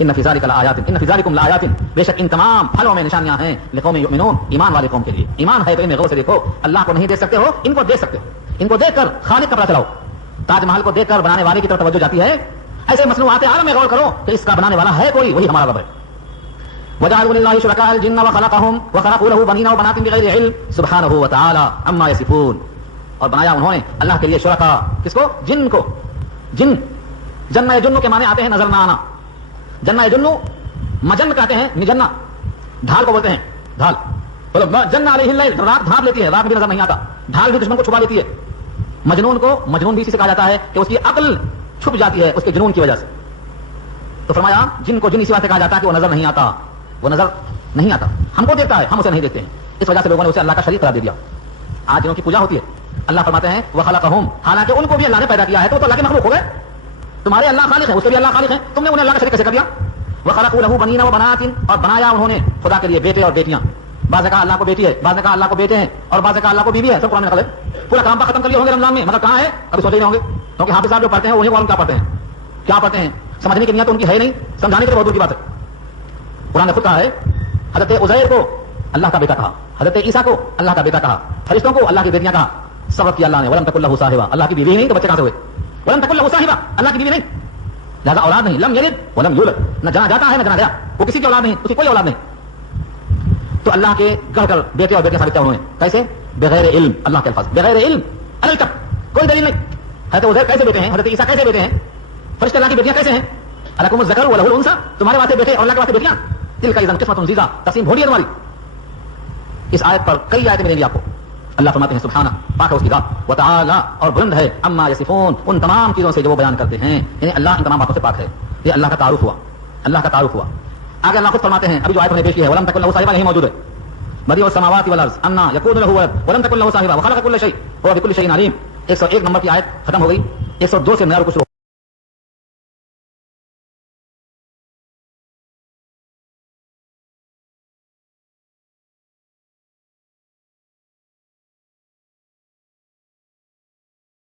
ان فی ذلک لآیات, ان فی ذلکم لآیات, بے شک ان تمام پھلوں میں نشانیاں ہیں. لقوم یؤمنون, ایمان والے قوم کے لیے. ایمان ہے تو ان میں غور سے دیکھو. اللہ کو نہیں دیکھ سکتے ہو, ان کو دیکھ سکتے ہو. ان کو دیکھ کر خالق کا پتہ چلاؤ. تاج محل کو دیکھ کر بنانے والے کی طرف توجہ جاتی ہے. ایسے مصنوعات عالم میں غور کرو کہ اس کا بنانے والا ہے کوئی, وہی ہمارا رب ہے. وجعلوا لله شركاء الجن وخلقهم وخلقوا له بنين وبنات بغير علم سبحانه وتعالى عما يصفون. اور بنایا انہوں نے اللہ کے لیے شرکاء, کس کو؟ جن کو. جن, جن جنو کے معنی آتے ہیں نظر نہ آنا. جن جنو, مجن کہتے ہیں نجنا, ڈھال کو بولتے ہیں, ڈھال. جن علیہ الليل, رات ڈھانپ لیتی ہے, رات میں بھی نظر نہیں آتا. ڈھال بھی دشمن کو چھپا لیتی ہے. مجنون کو مجنون بھی اسی سے کہا جاتا ہے کہ اس کی عقل چھپ جاتی ہے اس کے جنون کی وجہ سے. تو فرمایا جن کو جن اسی واسطے کہا جاتا ہے کہ وہ نظر نہیں آتا, وہ نظر نہیں آتا. ہم کو دیکھتا ہے, ہم اسے نہیں دیکھتے ہیں. اس وجہ سے لوگوں نے اسے اللہ کا شریک قرار دے دیا. آج جنوں کی پوجا ہوتی ہے, اللہ فرماتے ہیں وخلقہم, حالانکہ ان کو بھی اللہ نے پیدا کیا ہے, تو اللہ کے مخلوق ہو گئے. تمہارے اللہ خالق ہے, اس کے بھی اللہ خالق ہے, تم نے انہیں اللہ کا شریک کیسے کر دیا؟ وخلقوا له بنین وبنات، اور بنایا انہوں نے خدا کے لیے بیٹے اور بیٹیاں. بعض کا اللہ کو بیٹی ہے، بعض کا اللہ کو بیٹے ہیں، اور بعض کا اللہ کو بیوی ہے. سب قرآن میں نقل ہے. پورا کام ختم کر لیے ہوں گے رمضان میں، مگر کہاں ہے ابھی سوچے نہیں ہوں گے. کیونکہ حافظ صاحب جو پڑھتے ہیں وہی قرآن کیا پڑھتے ہیں، کیا پڑھتے ہیں، سمجھنے کی نیت ان کی ہے نہیں، سمجھانے کے لیے بہت دور کی بات ہے. قرآن نے خود کہا ہے حضرت عزیر کو اللہ کا بیٹا کہا، حضرت عیسیٰ کو اللہ کا بیٹا کہا، فرشتوں کو اللہ کی بیٹیاں کہا. سبق کیا اللہ نے ولم تکن لہ صاحبہ، اللہ کی بیوی نہیں تو بچے کہاں سے ہوئے؟ ولم تکن لہ صاحبہ، اللہ کی بیوی نہیں، لہذا اولاد نہیں. لم یلد ولم یولد، نہ جنا جاتا ہے نہ جنا گیا، وہ کسی کی اولاد نہیں، اس کی کوئی اولاد نہیں. تو اللہ کے گڑھ کر بیٹے اور بیٹے ثابت کیا انہوں نے، کیسے؟ بغیر علم. اللہ کے الفاظ بغیر علم، الکتب، کوئی دلیل نہیں. حضرت عزیر کیسے بیٹے ہیں، حضرت عیسیٰ کیسے بیٹے ہیں، فرشتے اللہ کی بیٹیاں کیسے ہیں؟ الکم الذکر وله الانثى، تمہارے واسطے بیٹے اور اللہ کے واسطے بیٹیاں. تلک اذا قسمۃ ضیزہ، تقسیم بھولی ہے تمہاری. اس آیت پر کئی آیتیں ملیں گی آپ کو. اللہ فرماتے ہیں سبحانہ، پاک ہے اس کی ذات، وتعالی، اور بلند ہے، عما یصفون، ان تمام چیزوں سے جو وہ بیان کرتے ہیں. یعنی اللہ ان تمام باتوں سے پاک ہے. یہ اللہ کا تعارف ہوا، اللہ کا تعارف ہوا. آگے اللہ خود فرماتے ہیں، ابھی جو آیت ہم نے پیش کی ہے ولم تکن لہ صاحبہ، یہی موجود ہے. بدیع السماوات والارض انا یکون لہ ولد ولم تکن لہ صاحبہ وخلق کل شیء وهو بكل شیء علیم. 101 نمبر کی آیت ختم ہو گئی. 102 سے نیا رکو شروع.